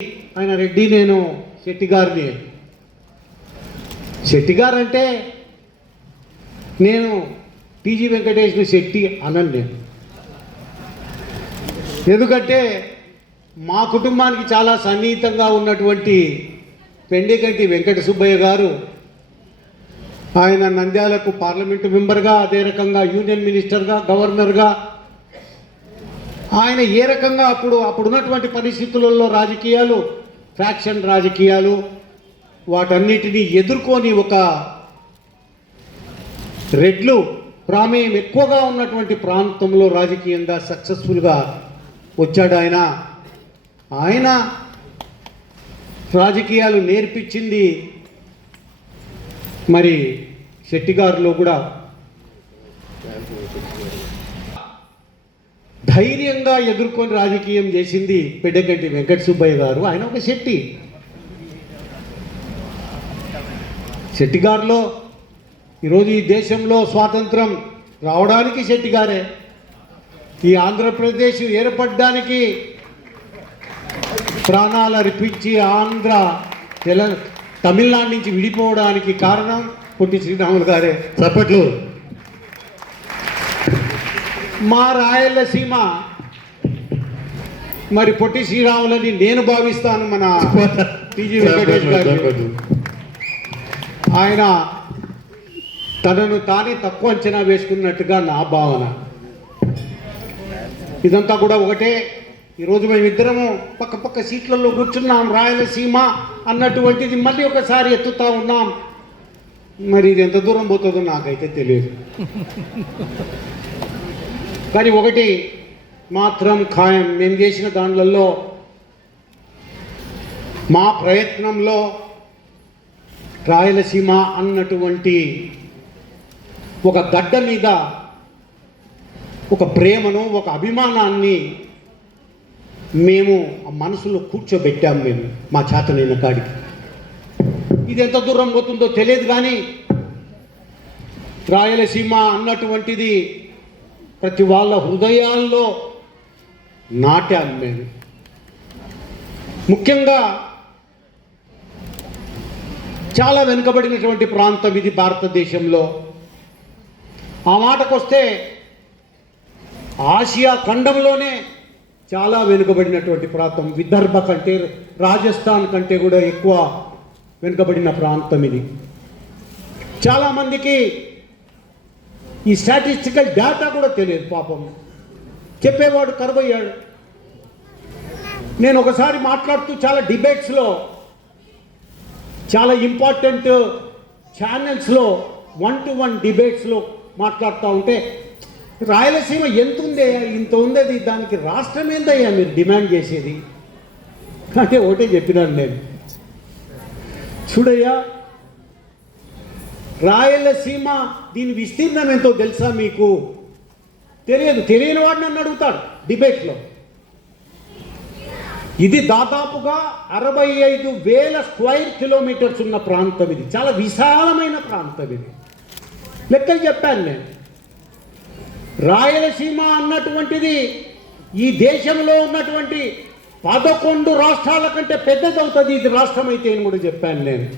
ఆయన రెడ్డి, నేను శెట్టి గారిని. శెట్టి గారు అంటే నేను టీజీ వెంకటేష్ని శెట్టి అనను నేను. ఎందుకంటే మా కుటుంబానికి చాలా సన్నిహితంగా ఉన్నటువంటి పెండికంటి వెంకట సుబ్బయ్య గారు, ఆయన నంద్యాలకు పార్లమెంటు మెంబర్గా, అదే రకంగా యూనియన్ మినిస్టర్గా, గవర్నర్గా, ఆయన ఏ రకంగా అప్పుడున్నటువంటి పరిస్థితులలో రాజకీయాలు, ఫ్యాక్షన్ రాజకీయాలు, వాటన్నిటినీ ఎదుర్కొని ఒక రెడ్లు ప్రామేయం ఎక్కువగా ఉన్నటువంటి ప్రాంతంలో రాజకీయంగా సక్సెస్ఫుల్గా వచ్చాడు ఆయన. ఆయన రాజకీయాలు నేర్పించింది మరి శెట్టి గారిలో కూడా ధైర్యంగా ఎదుర్కొని రాజకీయం చేసింది పెండికంటి వెంకట సుబ్బయ్య గారు. ఆయన ఒక శెట్టి. శెట్టి గారిలో ఈరోజు ఈ దేశంలో స్వాతంత్రం రావడానికి శెట్టి గారే, ఈ ఆంధ్రప్రదేశ్ ఏర్పడడానికి ప్రాణాలు అర్పించి ఆంధ్ర తమిళనాడు నుంచి విడిపోవడానికి కారణం పొట్టి శ్రీరాములు గారే. చప్పట్లు. మా రాయలసీమ మరి పొట్టి శ్రీరాములని నేను భావిస్తాను. మన టీజీ వెంకటేష్ గారు ఆయన తనను తానే తక్కువ అంచనా వేసుకున్నట్టుగా నా భావన. ఇదంతా కూడా ఒకటే. ఈరోజు మేమిద్దరము పక్క పక్క సీట్లలో కూర్చున్నాం. రాయలసీమ అన్నటువంటిది మళ్ళీ ఒకసారి ఎత్తుతా ఉన్నాం. మరి ఇది ఎంత దూరం పోతుందో నాకైతే తెలియదు. కానీ ఒకటి మాత్రం ఖాయం, మేము చేసిన దాంట్లో మా ప్రయత్నంలో రాయలసీమ అన్నటువంటి ఒక గడ్డ మీద ఒక ప్రేమను, ఒక అభిమానాన్ని మేము ఆ మనసులో కూర్చోబెట్టాము. మేము మా చేతనైన కాడికి. ఇది ఎంత దూరం పోతుందో తెలియదు, కానీ రాయలసీమ అన్నటువంటిది ప్రతి వాళ్ళ హృదయాల్లో నాటాము మేము. ముఖ్యంగా చాలా వెనుకబడినటువంటి ప్రాంతం ఇది భారతదేశంలో. ఆ మాటకొస్తే ఆసియా ఖండంలోనే చాలా వెనుకబడినటువంటి ప్రాంతం. విదర్భ కంటే, రాజస్థాన్ కంటే కూడా ఎక్కువ వెనుకబడిన ప్రాంతం ఇది. చాలామందికి ఈ స్టాటిస్టికల్ డేటా కూడా తెలియదు పాపం. చెప్పేవాడు కరువయ్యాడు. నేను ఒకసారి మాట్లాడుతూ చాలా డిబేట్స్లో, చాలా ఇంపార్టెంట్ ఛానల్స్లో 1-to-1 డిబేట్స్లో మాట్లాడుతూ ఉంటే, రాయలసీమ ఎంత ఉందయ్యా, ఇంత ఉంది, దానికి రాష్ట్రం ఏందయ్యా మీరు డిమాండ్ చేసేది అంటే ఒకటే చెప్పినాను నేను. చూడయ్యా, రాయలసీమ దీని విస్తీర్ణం ఎంతో తెలుసా మీకు? తెలియదు. తెలియని వాడు నన్ను అడుగుతాడు డిబేట్లో. ఇది దాదాపుగా 65,000 స్క్వేర్ కిలోమీటర్స్ ఉన్న ప్రాంతం. ఇది చాలా విశాలమైన ప్రాంతం. ఇది లెక్కలు చెప్పాను నేను. రాయలసీమ అన్నటువంటిది ఈ దేశంలో ఉన్నటువంటి 11 రాష్ట్రాల కంటే పెద్దదవుతుంది ఇది రాష్ట్రం అయితే అని కూడా చెప్పాను నేను.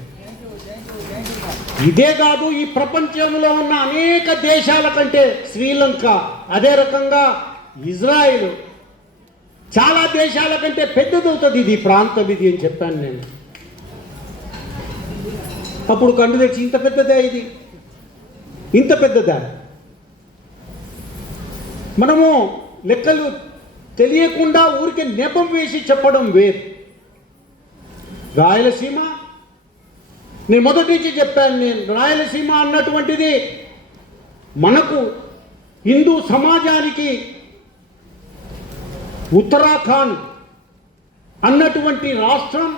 ఇదే కాదు, ఈ ప్రపంచంలో ఉన్న అనేక దేశాల కంటే, శ్రీలంక, అదే రకంగా ఇజ్రాయిల్, చాలా దేశాల కంటే పెద్దదవుతుంది ఇది ప్రాంతం ఇది అని చెప్పాను నేను. అప్పుడు కండు తెచ్చి ఇంత పెద్దదా ఇది, ఇంత పెద్దదా? మనము లెక్కలు తెలియకుండా ఊరికే నెపం వేసి చెప్పడం వేరు. రాయలసీమ నేను మొదటి నుంచి చెప్పాను నేను, రాయలసీమ అన్నటువంటిది మనకు హిందూ సమాజానికి ఉత్తరాఖండ్ అన్నటువంటి రాష్ట్రం,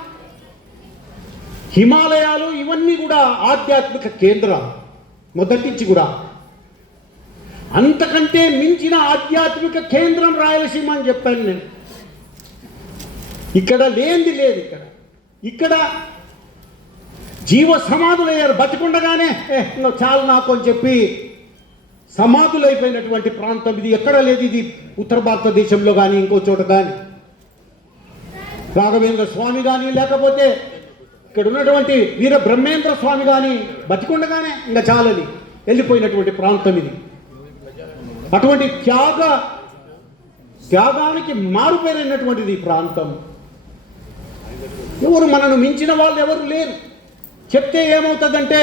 హిమాలయాలు, ఇవన్నీ కూడా ఆధ్యాత్మిక కేంద్రాలు మొదటి నుంచి కూడా. అంతకంటే మించిన ఆధ్యాత్మిక కేంద్రం రాయలసీమ అని చెప్పాను నేను. ఇక్కడ లేనిది లేదు. ఇక్కడ జీవ సమాధులయ్యారు. బతికుండగానే చాలు నాకు అని చెప్పి సమాధులైపోయినటువంటి ప్రాంతం ఇది. ఎక్కడ లేదు ఇది ఉత్తర భారతదేశంలో కానీ ఇంకో చోట కానీ. రాఘవేంద్ర స్వామి కానీ లేకపోతే ఇక్కడ ఉన్నటువంటి వీర బ్రహ్మేంద్ర స్వామి కానీ బతికుండగానే ఇంకా చాలని వెళ్ళిపోయినటువంటి ప్రాంతం ఇది. అటువంటి త్యాగానికి మారుపేరైనటువంటిది ఈ ప్రాంతం. ఎవరు మనను మించిన వాళ్ళు ఎవరు లేరు. చెప్తే ఏమవుతుందంటే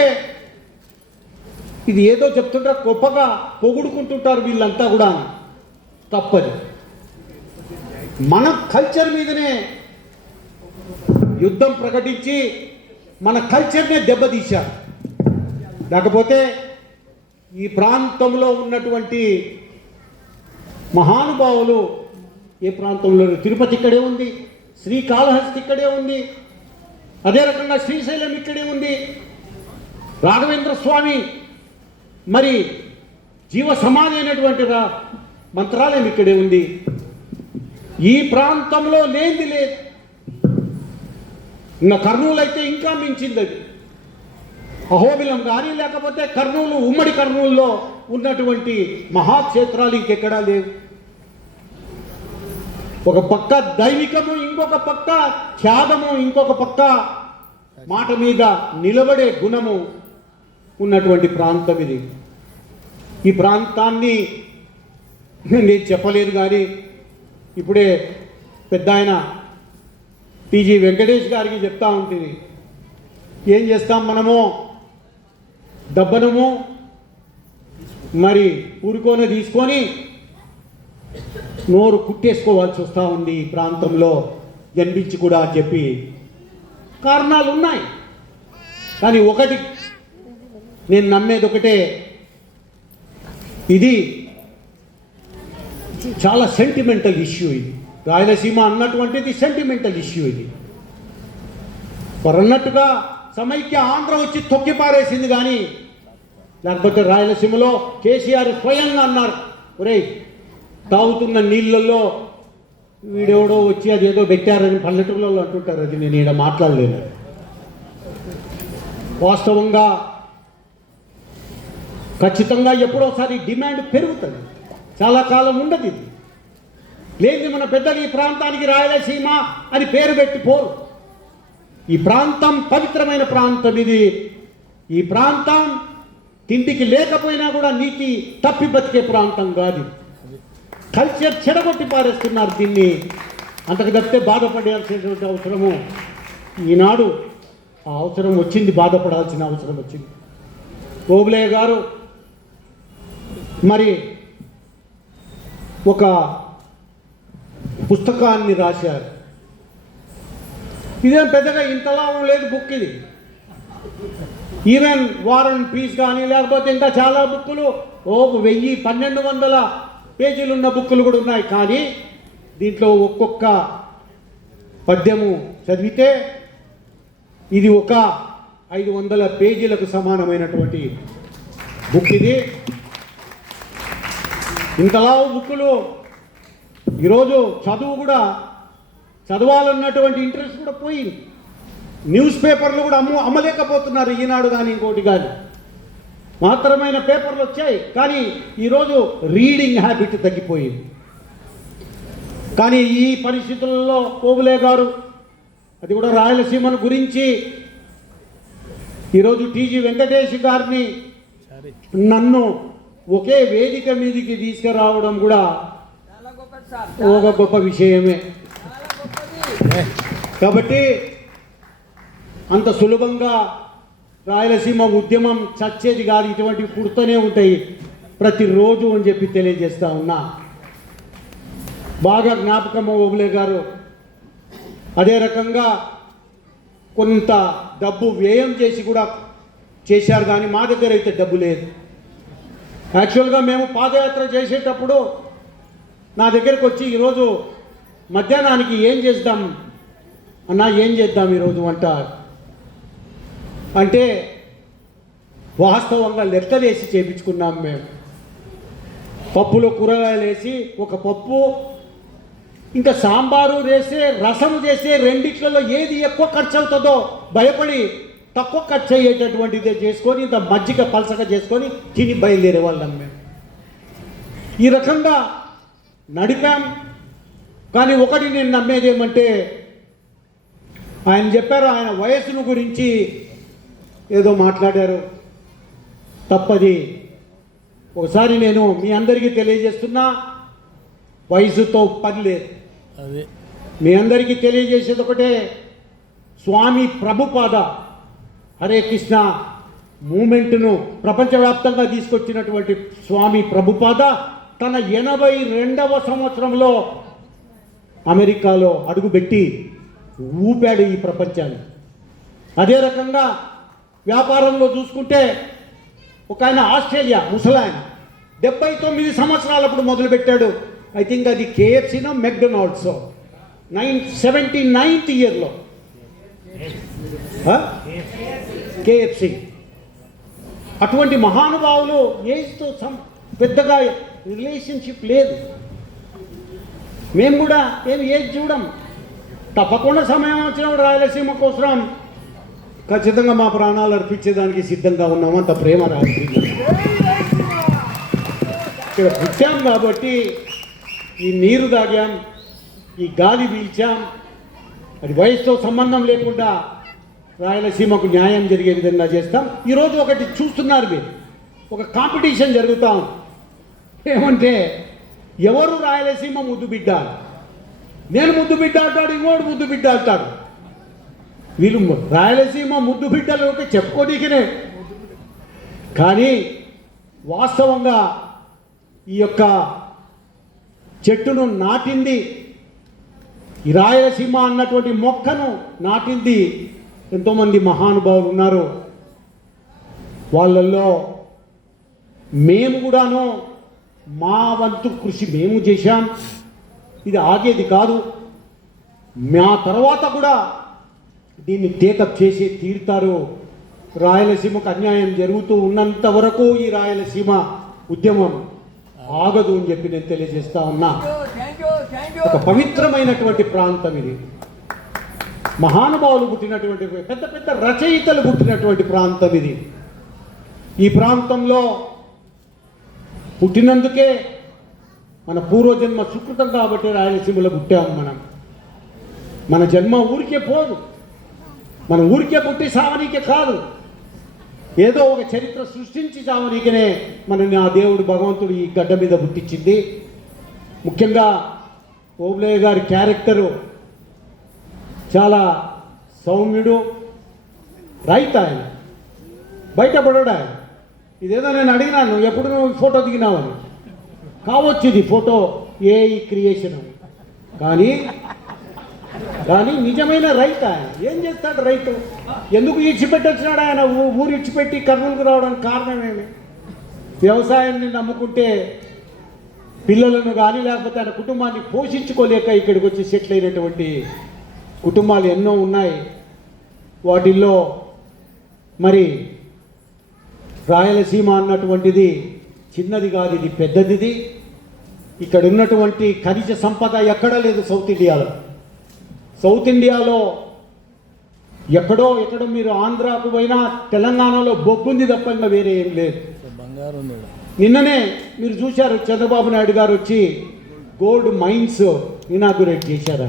ఇది ఏదో చెప్తుంటారు, గొప్పగా పొగుడుకుంటుంటారు వీళ్ళంతా కూడా. తప్పది. మన కల్చర్ మీదనే యుద్ధం ప్రకటించి మన కల్చర్నే దెబ్బతీశారు. లేకపోతే ఈ ప్రాంతంలో ఉన్నటువంటి మహానుభావులు ఏ ప్రాంతంలో, తిరుపతి ఇక్కడే ఉంది, శ్రీకాళహస్తి ఇక్కడే ఉంది, అదే రకంగా శ్రీశైలం ఇక్కడే ఉంది, రాఘవేంద్ర స్వామి మరి జీవ సమాధి అయినటువంటి మంత్రాలయం ఇక్కడే ఉంది. ఈ ప్రాంతంలో లేనిది లేదు. ఇంకా కర్నూలు అయితే ఇంకా మించింది అది. అహోబిలం కానీ లేకపోతే కర్నూలు, ఉమ్మడి కర్నూలులో ఉన్నటువంటి మహాక్షేత్రాలు ఇంకెక్కడా లేవు. ఒక పక్క దైవికము, ఇంకొక పక్క త్యాగము, ఇంకొక పక్క మాట మీద నిలబడే గుణము ఉన్నటువంటి ప్రాంతం ఇది. ఈ ప్రాంతాన్ని నేను చెప్పలేదు కానీ ఇప్పుడే పెద్ద ఆయన టీజీ వెంకటేష్ గారికి చెప్తా ఉంటుంది, ఏం చేస్తాం మనము దబ్బనము మరి ఊరుకొని తీసుకొని నోరు కుట్టేసుకోవాల్సి వస్తూ ఉంది ఈ ప్రాంతంలో జన్మించి కూడా అని చెప్పి కారణాలు ఉన్నాయి. కానీ ఒకటి నేను నమ్మేది ఒకటే, ఇది చాలా సెంటిమెంటల్ ఇష్యూ. ఇది రాయలసీమ అన్నటువంటిది సెంటిమెంటల్ ఇష్యూ. ఇది అన్నట్టుగా సమైక్య ఆంధ్ర వచ్చి తొక్కి పారేసింది కానీ లేకపోతే రాయలసీమలో కేసీఆర్ స్వయంగా అన్నారు, ఒరేయ్ తాగుతున్న నీళ్ళల్లో వీడెవడో వచ్చి అదేదో పెట్టారని పల్లెటూళ్ళలో అంటుంటారు. అది నేను ఈడ మాట్లాడలేను. వాస్తవంగా ఖచ్చితంగా ఎప్పుడోసారి డిమాండ్ పెరుగుతుంది, చాలా కాలం ఉండదు. ఇది లేదు మన పెద్దలు ఈ ప్రాంతానికి రాయలసీమ అని పేరు పెట్టి పోరు. ఈ ప్రాంతం పవిత్రమైన ప్రాంతం. ఇది ఈ ప్రాంతం తిండికి లేకపోయినా కూడా నీతి తప్పి బతికే ప్రాంతం కాదు. కల్చర్ చెడగొట్టి పారేస్తున్నారు దీన్ని. అంతకు తప్పితే బాధపడాల్సినటువంటి అవసరము ఈనాడు ఆ అవసరం వచ్చింది, బాధపడాల్సిన అవసరం వచ్చింది. ఓబులేయ్య గారు మరి ఒక పుస్తకాన్ని రాశారు. ఇదేం పెద్దగా ఇంతలా లేదు బుక్. ఇది ఈవెన్ వార్ అండ్ పీస్ కానీ లేకపోతే ఇంకా చాలా బుక్కులు 1000-1200 పేజీలు ఉన్న బుక్కులు కూడా ఉన్నాయి. కానీ దీంట్లో ఒక్కొక్క పద్యము చదివితే ఇది ఒక 500 పేజీలకు సమానమైనటువంటి బుక్. ఇది ఇంతలా బుక్కులు ఈరోజు చదవాలన్నటువంటి ఇంట్రెస్ట్ కూడా పోయింది. న్యూస్ పేపర్లు కూడా అమ్మలేకపోతున్నారు. ఈనాడు కానీ ఇంకోటి కానీ మాత్రమైన పేపర్లు వచ్చాయి, కానీ ఈరోజు రీడింగ్ హ్యాబిట్ తగ్గిపోయింది. కానీ ఈ పరిస్థితుల్లో ఓబులేయ్య గారు అది కూడా రాయలసీమను గురించి ఈరోజు టీజీ వెంకటేష్ గారిని నన్ను ఒకే వేదిక మీదకి తీసుకురావడం కూడా ఒక గొప్ప విషయమే. కాబట్టి అంత సులభంగా రాయలసీమ ఉద్యమం చచ్చేది కాదు. ఇటువంటివి పుడుతూనే ఉంటాయి ప్రతిరోజు అని చెప్పి తెలియజేస్తా ఉన్నా. బాగా జ్ఞాపకం ఓబులేయ్య గారు అదే రకంగా కొంత డబ్బు వ్యయం చేసి కూడా చేశారు. కానీ మా దగ్గర అయితే డబ్బు లేదు. యాక్చువల్గా మేము పాదయాత్ర చేసేటప్పుడు నా దగ్గరకు వచ్చి ఈరోజు మధ్యాహ్నానికి ఏం చేద్దాం అన్నా, ఏం చేద్దాం ఈరోజు వంట అంటే వాస్తవంగా లెక్కలేసి చేయించుకున్నాం మేము. పప్పులో కూరగాయలు వేసి ఒక పప్పు, ఇంకా సాంబారు వేసి రసం చేసి రెండిట్లలో ఏది ఎక్కువ ఖర్చు అవుతుందో భయపడి తక్కువ ఖర్చు అయ్యేటటువంటిదే చేసుకొని ఇంత మజ్జిగ పలసగా చేసుకొని తిని బయలుదేరే వాళ్ళం మేము. ఈ రకంగా నడిపాం. కానీ ఒకటి నేను నమ్మేది ఏమంటే ఆయన చెప్పారు, ఆయన వయస్సును గురించి ఏదో మాట్లాడారు. తప్పది. ఒకసారి నేను మీ అందరికీ తెలియజేస్తున్నా, వయసుతో పని లేదు. మీ అందరికీ తెలియజేసేది ఒకటే, స్వామి ప్రభుపాద హరే కృష్ణ మూమెంట్ను ప్రపంచవ్యాప్తంగా తీసుకొచ్చినటువంటి స్వామి ప్రభుపాద తన 82వ సంవత్సరంలో అమెరికాలో అడుగుపెట్టి ఊపాడు ఈ ప్రపంచాన్ని. అదే రకంగా వ్యాపారంలో చూసుకుంటే ఒక ఆయన ఆస్ట్రేలియా ముసలాయన 79 సంవత్సరాలప్పుడు మొదలుపెట్టాడు. ఐ థింక్ అది కేఎఫ్సీనో మెక్డొనాల్డ్సో 79th ఇయర్లో కేఎఫ్సీ. అటువంటి మహానుభావులు ఏజ్తో పెద్దగా రిలేషన్షిప్ లేదు. మేము కూడా ఏం ఏజ్ చూడం. తప్పకుండా సమయం వచ్చినప్పుడు రాయలసీమ కోసం ఖచ్చితంగా మా ప్రాణాలు అర్పించేదానికి సిద్ధంగా ఉన్నాము. అంత ప్రేమ రాయలసీమ. ఇక్కడ పుట్టాం కాబట్టి ఈ నీరు తాగాం, ఈ గాలి పీల్చాం. అది వయసుతో సంబంధం లేకుండా రాయలసీమకు న్యాయం జరిగే విధంగా చేస్తాం. ఈరోజు ఒకటి చూస్తున్నారు మీరు, ఒక కాంపిటీషన్ జరుగుతాం. ఏమంటే ఎవరు రాయలసీమ ముద్దు బిడ్డ? నేను ముద్దు బిడ్డ అంటాడు, ఇంకోటి ముద్దు బిడ్డ అంటాడు. వీళ్ళు రాయలసీమ ముద్దు బిడ్డలు చెప్పుకోదీకనే. కానీ వాస్తవంగా ఈ యొక్క చెట్టును నాటింది, ఈ రాయలసీమ అన్నటువంటి మొక్కను నాటింది ఎంతోమంది మహానుభావులు ఉన్నారు. వాళ్ళల్లో మేము కూడాను మా వంతు కృషి మేము చేశాం. ఇది ఆగేది కాదు. మా తర్వాత కూడా దీన్ని టేకప్ చేసి తీరుతారు. రాయలసీమకు అన్యాయం జరుగుతూ ఉన్నంత వరకు ఈ రాయలసీమ ఉద్యమం ఆగదు అని చెప్పి నేను తెలియజేస్తా ఉన్నా. ఒక పవిత్రమైనటువంటి ప్రాంతం ఇది. మహానుభావులు పుట్టినటువంటి, పెద్ద పెద్ద రచయితలు పుట్టినటువంటి ప్రాంతం ఇది. ఈ ప్రాంతంలో పుట్టినందుకే మన పూర్వజన్మ సుకృతం కాబట్టి రాయలసీమలో పుట్టాము మనం. మన జన్మ ఊరికే పోదు. మన ఊరికే పుట్టి సావనీకే కాదు. ఏదో ఒక చరిత్ర సృష్టించి సావనీకనే మనని ఆ దేవుడు భగవంతుడు ఈ గడ్డ మీద పుట్టించింది. ముఖ్యంగా ఓబులేయ్య గారి క్యారెక్టరు చాలా సౌమ్యుడు, రైతు. ఆయన బయటపడాడు. ఆయన ఇదేదో నేను అడిగినాను, ఎప్పుడు నువ్వు ఫోటో దిగినావని. కావచ్చు ఇది ఫోటో ఏఐ క్రియేషన్ అని. కానీ నిజమైన రైతు ఆయన. ఏం చేస్తాడు రైతు? ఎందుకు ఇచ్చిపెట్టొచ్చినాడు ఆయన? ఊరు ఇచ్చిపెట్టి కర్నూలుకు రావడానికి కారణం ఏమి? వ్యవసాయాన్ని నమ్ముకుంటే పిల్లలను కానీ లేకపోతే ఆయన కుటుంబాన్ని పోషించుకోలేక ఇక్కడికి వచ్చి సెటిల్ అయినటువంటి కుటుంబాలు ఎన్నో ఉన్నాయి. వాటిల్లో మరి రాయలసీమ అన్నటువంటిది చిన్నది కాదు, ఇది పెద్దదిది. ఇక్కడ ఉన్నటువంటి ఖనిజ సంపద ఎక్కడా లేదు సౌత్ ఇండియాలో. సౌత్ ఇండియాలో ఎక్కడో మీరు ఆంధ్రాకు పోయినా తెలంగాణలో బొగ్గుంది తప్ప ఇంకా వేరే ఏం లేదు. నిన్ననే మీరు చూశారు, చంద్రబాబు నాయుడు గారు వచ్చి గోల్డ్ మైన్స్ ఇనాగ్యురేట్ చేశారు.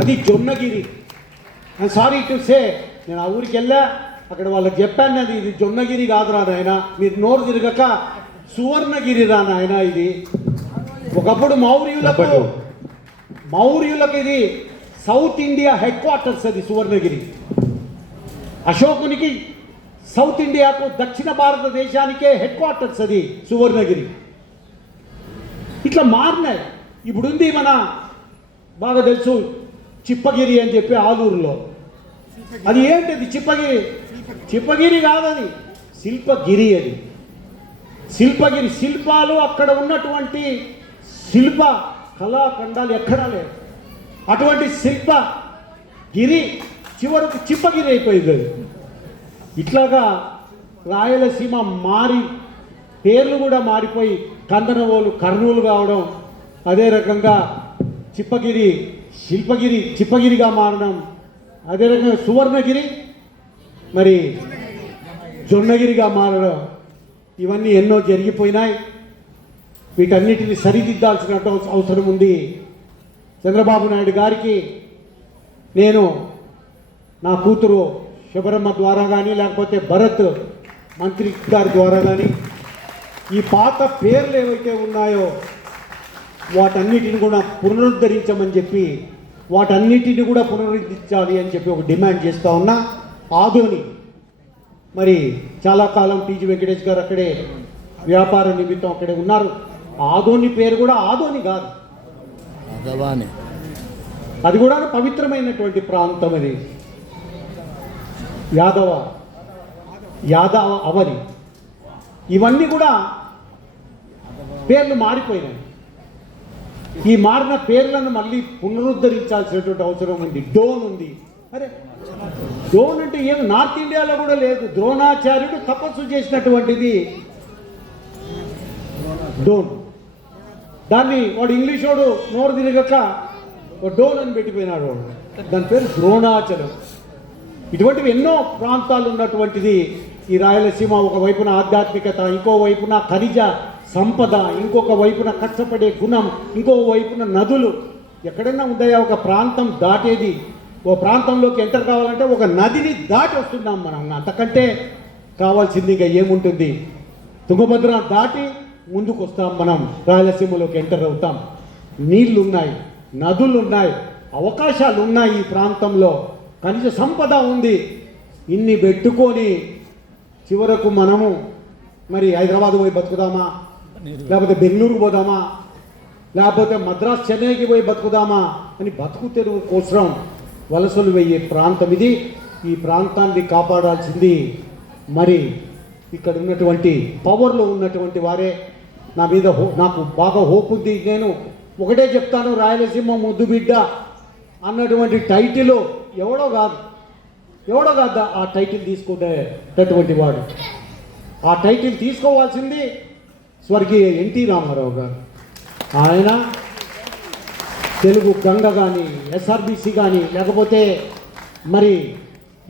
అది Jonnagiri. And sorry to say, నేను ఆ ఊరికి వెళ్ళా, అక్కడ వాళ్ళకి చెప్పాను, అది ఇది జొన్నగిరి కాదురా నాయన, మీరు నోరు తిరగక సువర్ణగిరి రా నాయన. ఇది ఒకప్పుడు మౌర్యులకు ఇది సౌత్ ఇండియా హెడ్ క్వార్టర్స్. అది సువర్ణగిరి. అశోకునికి సౌత్ ఇండియాకు దక్షిణ భారతదేశానికే హెడ్ క్వార్టర్స్ అది సువర్ణగిరి. ఇట్లా మారినాయి. ఇప్పుడుంది మన బాగా తెలుసు చిప్పగిరి అని చెప్పి ఆలూరులో. అది ఏంటిది? చిప్పగిరి కాదది, శిల్పగిరి. అది శిల్పగిరి. శిల్పాలు అక్కడ ఉన్నటువంటి శిల్ప కళాఖండాలు ఎక్కడా లేవు. అటువంటి శిల్పగిరి చివరకు చిప్పగిరి అయిపోయింది. అది ఇట్లాగా రాయలసీమ మారి పేర్లు కూడా మారిపోయి కందనవోలు కర్నూలు కావడం, అదే రకంగా చిప్పగిరి శిల్పగిరి చిప్పగిరిగా మారడం, అదే రకంగా సువర్ణగిరి మరి జొన్నగిరిగా మారడం, ఇవన్నీ ఎన్నో జరిగిపోయినాయి. వీటన్నిటిని సరిదిద్దాల్సిన అవసరం ఉంది. చంద్రబాబు నాయుడు గారికి నేను నా కూతురు శబరమ్మ ద్వారా కానీ లేకపోతే భరత్ మంత్రి గారి ద్వారా కానీ ఈ పాత పేర్లు ఏవైతే ఉన్నాయో వాటన్నిటిని కూడా పునరుద్ధరించమని చెప్పి వాటన్నిటిని కూడా పునరుద్ధరించాలి అని చెప్పి ఒక డిమాండ్ చేస్తూ ఉన్నా. ఆదోని మరి చాలా కాలం టీజీ వెంకటేష్ గారు అక్కడే వ్యాపార నిమిత్తం అక్కడే ఉన్నారు. ఆదోని పేరు కూడా ఆదోని కాదు, అది కూడా పవిత్రమైనటువంటి ప్రాంతం. అది యాదవ అవని ఇవన్నీ కూడా పేర్లు మారిపోయినాయి. ఈ మారిన పేర్లను మళ్ళీ పునరుద్ధరించాల్సినటువంటి అవసరం ఉంది. డోన్ ఉంది. అరే డోన్ అంటే ఏం నార్త్ ఇండియాలో కూడా లేదు. ద్రోణాచార్యుడు తపస్సు చేసినటువంటిది డోన్. దాన్ని వాడు ఇంగ్లీష్ వాడు నోరు తిరగక డోన్ అని పెట్టిపోయినాడు వాడు. దాని పేరు ద్రోణాచలం. ఇటువంటివి ఎన్నో ప్రాంతాలు ఉన్నటువంటిది ఈ రాయలసీమ. ఒకవైపున ఆధ్యాత్మికత, ఇంకో వైపున ఖనిజ సంపద, ఇంకొక వైపున కష్టపడే గుణం, ఇంకొక వైపున నదులు. ఎక్కడైనా ఉందాయా ఒక ప్రాంతం దాటేది? ఓ ప్రాంతంలోకి ఎంటర్ కావాలంటే ఒక నదిని దాటి వస్తున్నాం మనం. అంతకంటే కావాల్సింది ఇంకా ఏముంటుంది? తుంగభద్ర దాటి ముందుకు వస్తాం మనం, రాయలసీమలోకి ఎంటర్ అవుతాం. నీళ్లు ఉన్నాయి, నదులు ఉన్నాయి, అవకాశాలు ఉన్నాయి. ఈ ప్రాంతంలో ఖనిజ సంపద ఉంది. ఇన్ని పెట్టుకొని చివరకు మనము మరి హైదరాబాద్ పోయి బతుకుదామా, లేకపోతే బెంగళూరు పోదామా, లేకపోతే మద్రాస్ చెన్నైకి పోయి బతుకుదామా అని బతుకు తెరువు కోసం వలసలు వెయ్యే ప్రాంతం ఇది. ఈ ప్రాంతాన్ని కాపాడాల్సింది మరి ఇక్కడ ఉన్నటువంటి పవర్లో ఉన్నటువంటి వారే. నా మీద నాకు బాగా హోప్ ఉంది. నేను ఒకటే చెప్తాను, రాయలసీమ ముద్దు బిడ్డ అన్నటువంటి టైటిల్ ఎవడో కాదు ఆ టైటిల్ తీసుకునేటటువంటి వాడు. ఆ టైటిల్ తీసుకోవాల్సింది స్వర్గీయ ఎన్టీ రామారావు గారు. ఆయన తెలుగు గంగ కానీ, ఎస్ఆర్బిసి కానీ, లేకపోతే మరి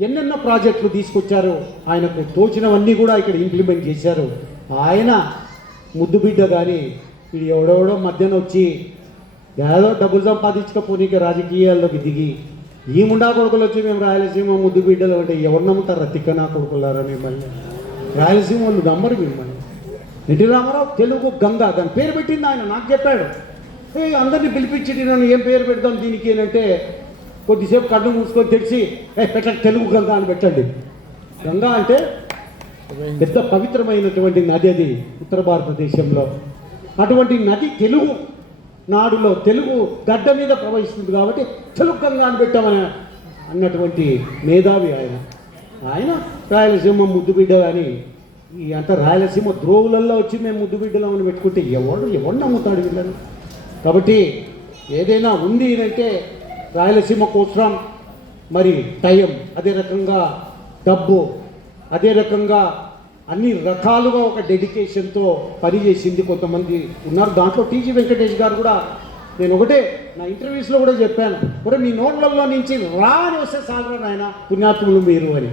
ఎన్నెన్నో ప్రాజెక్టులు తీసుకొచ్చారు. ఆయనకు తోచినవన్నీ కూడా ఇక్కడ ఇంప్లిమెంట్ చేశారు. ఆయన ముద్దుబిడ్డ కానీ ఇది ఎవడెవడో మధ్యన వచ్చి ఏదో డబ్బులు సంపాదించకపోనీకి రాజకీయాల్లోకి దిగి ఈ ముండా కొడుకులు వచ్చి మేము రాయలసీమ ముద్దు బిడ్డలు అంటే ఎవరు నమ్ముతారు? తిక్కనా కొడుకులారా మిమ్మల్ని? రాయలసీమ వాళ్ళు నమ్మరు మిమ్మల్ని. ఎన్టీ రామారావు తెలుగు గంగ దాని పేరు పెట్టింది ఆయన. నాకు చెప్పాడు, అందరినీ పిలిపించి నన్ను ఏం పేరు పెడదాం దీనికి అంటే కొద్దిసేపు కన్ను మూసుకొని తెరిచి పెట్టండి తెలుగు గంగ అని పెట్టండి. గంగా అంటే పెద్ద పవిత్రమైనటువంటి నది. అది ఉత్తర భారతదేశంలో అటువంటి నది తెలుగు నాడులో తెలుగు గడ్డ మీద ప్రవహిస్తుంది కాబట్టి తెలుగు గంగా అని పెట్టామని అన్నటువంటి మేధావి ఆయన రాయలసీమ ముద్దుబిడ్డ అని ఈ అంత రాయలసీమ ద్రోవులలో వచ్చి మేము ముద్దుబిడ్డలో అని పెట్టుకుంటే ఎవడు నమ్ముతాడు వీళ్ళని? కాబట్టి ఏదైనా ఉంది అంటే రాయలసీమ కోసం మరి టైం, అదే రకంగా డబ్బు, అదే రకంగా అన్ని రకాలుగా ఒక డెడికేషన్తో పనిచేసింది కొంతమంది ఉన్నారు. దాంట్లో టీజీ వెంకటేష్ గారు కూడా. నేను ఒకటే నా ఇంటర్వ్యూస్లో కూడా చెప్పాను, మరి మీ నోట్లలో నుంచి రాని వస్తే సాగరా నాయన పుణ్యాత్ములు మీరు అని.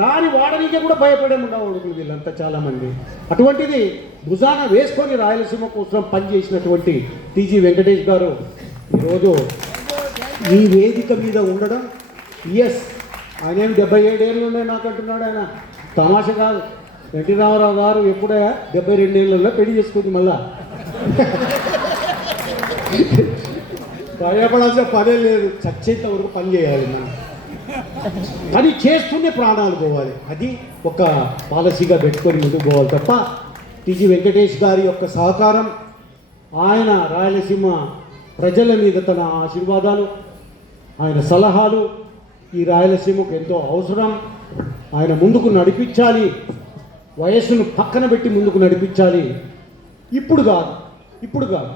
రాని వాడనికే కూడా భయపడే ఉండవడుకులు వీళ్ళంతా చాలామంది. అటువంటిది భుజాన వేసుకొని రాయలసీమ కోసం పనిచేసినటువంటి టీజీ వెంకటేష్ గారు ఈరోజు ఈ వేదిక మీద ఉండడం. ఎస్, ఆయన ఏం 77 ఏళ్ళు ఉన్నాయి నాకు అంటున్నాడు. ఆయన తమాష కాదు. ఎన్టీ రామారావు గారు ఎప్పుడే 72 ఏళ్ళలో పెళ్లి చేసుకుంది. మళ్ళా భయపడాల్సిన పనే లేదు. చచ్చేంత వరకు పని చేయాలి మనం. పని చేస్తూనే ప్రాణాలు పోవాలి. అది ఒక పాలసీగా పెట్టుకొని ముందుకు పోవాలి తప్ప టీజీ వెంకటేష్ గారి యొక్క సహకారం, ఆయన రాయలసీమ ప్రజల మీద తన ఆశీర్వాదాలు, ఆయన సలహాలు ఈ రాయలసీమకు ఎంతో అవసరం. ఆయన ముందుకు నడిపించాలి, వయస్సును పక్కన పెట్టి ముందుకు నడిపించాలి. ఇప్పుడు కాదు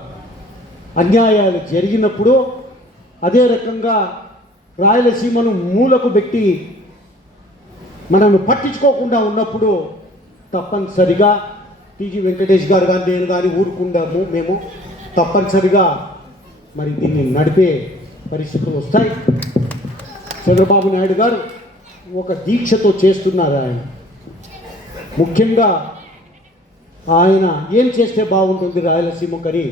అన్యాయాలు జరిగినప్పుడు అదే రకంగా రాయలసీమను మూలకు పెట్టి మనల్ని పట్టించుకోకుండా ఉన్నప్పుడు తప్పనిసరిగా టీజీ వెంకటేష్ గారు కానీ నేను కానీ ఊరుకుందాము. మేము తప్పనిసరిగా మరి దీన్ని నడిపే పరిస్థితులు వస్తాయి. చంద్రబాబు నాయుడు గారు ఒక దీక్షతో చేస్తున్నారు. ఆయన ముఖ్యంగా ఆయన ఏం చేస్తే బాగుంటుంది రాయలసీమకని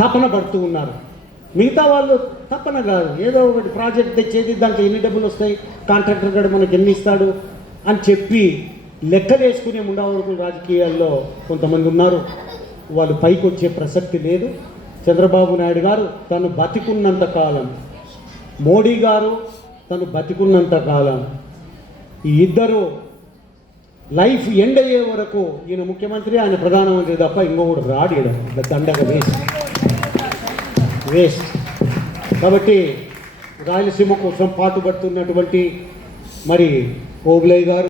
తపన పడుతూ ఉన్నారు. మిగతా వాళ్ళు తప్పన కాదు, ఏదో ఒకటి ప్రాజెక్ట్ తెచ్చేది, దాంట్లో ఎన్ని డబ్బులు వస్తాయి, కాంట్రాక్టర్ గడు మనకి ఎన్ని ఇస్తాడు అని చెప్పి లెక్కలు వేసుకునే ముండావరకులు రాజకీయాల్లో కొంతమంది ఉన్నారు. వాళ్ళు పైకి వచ్చే ప్రసక్తి లేదు. చంద్రబాబు నాయుడు గారు తను బతికున్నంత కాలం, మోడీ గారు తను బతికున్నంత కాలం, ఈ ఇద్దరు లైఫ్ ఎండ్ అయ్యే వరకు ఈయన ముఖ్యమంత్రి, ఆయన ప్రధానమంత్రి తప్ప ఇంకొకటి రాడు. దండగా వేస్ట్. కాబట్టి రాయలసీమ కోసం పాటుపడుతున్నటువంటి మరి ఓబులయ్య గారు